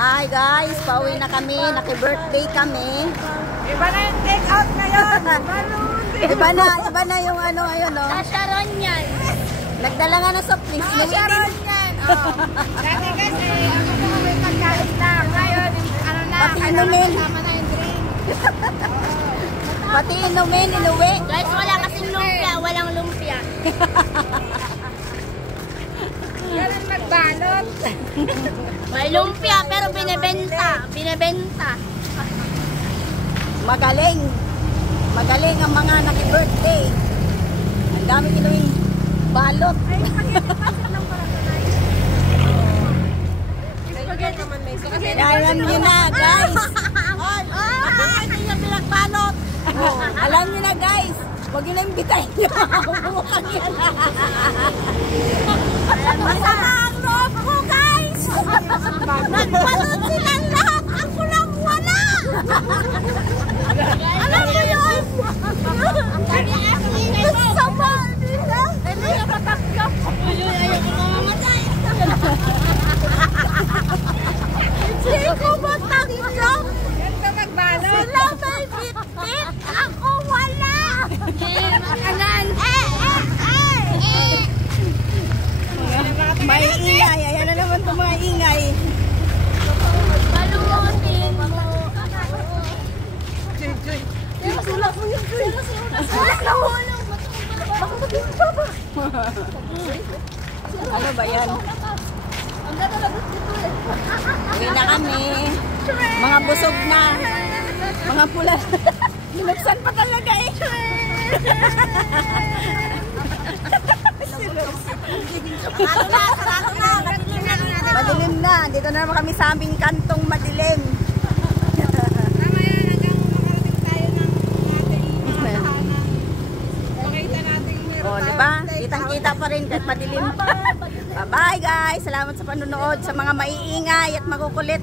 Hi guys, pauwi na kami. Naki-birthday kami. Iba na yung take out ngayon. Iba na yung ano ngayon, no? Sharon yan. Nagdala nga ng soft drinks. Sharon yan. Dati kasi, ako po may pagkain lang. Ngayon, ano na, Pati inumin. kasama na yung drink. Pati inumin, inuwi. Guys, wala kasing lumpia. Walang lumpia. Ganun magbalot. May lumpia pero binebenta. Binebenta. Magaling. Magaling ang mga naki-birthday. Ang dami kinuwing balot. Alam nyo na, guys. Alam nyo na, guys. Huwag nyo na imbitahin nyo. Mukhang yan. Masama ang loob ko, guys. Nagbalot silang lahat. Ako lang wala. Alam mo yun? Sama nila. Hindi na matanggap. Ayaw ko mamamatay. Siko matanggap. Ganito magbalot. Sila may bitbit. Ako wala. Makanan. May ingay. Ayan na naman itong mga ingay. Balutin mo. Sulak mo yun, Joy. Ano ba yan? Uwi na kami. Mga busog na. Mga pula. Minuksan pa talaga eh. Madilim na. Dito na naman kami sa aming kantong madilim. Tama yan, hanggang makarating tayo ng ating tahanan. Pakita natin yung O, diba? Kitang-kita pa rin kahit madilim. Bye-bye guys. Salamat sa panonood, sa mga maiingay at makukulit.